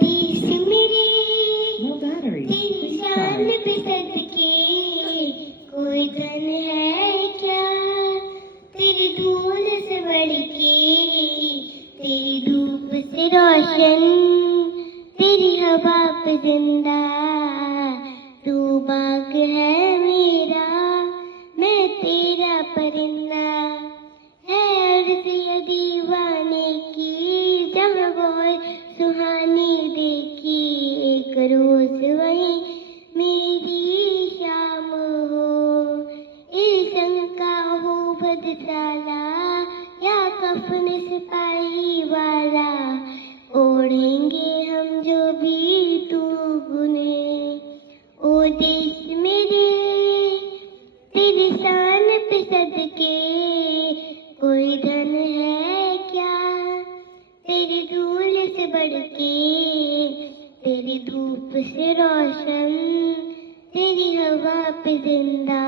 देश मेरे No battery. तेरी Please शान try. पे सदके कोई धन है क्या तेरी धूल से बढ़ के तेरी धूप से रोशन तेरी हवा पे जिंदा तू बाग है मेरा मैं तेरा परिंदा है अर्ज़ ये दीवाने की जहाँ बहुत सुहानी देखी एक रोज वही मेरी शाम हो इल्म का हो बदसाला या कफन सिपाही वाला ओढ़ेंगे हम जो भी तू गुने ओ देश मेरे तेरी शान पे सदके कोई धन है क्या तेरी धूल से बढ़ के तेरी धूप से रोशन तेरी हवा पे जिंदा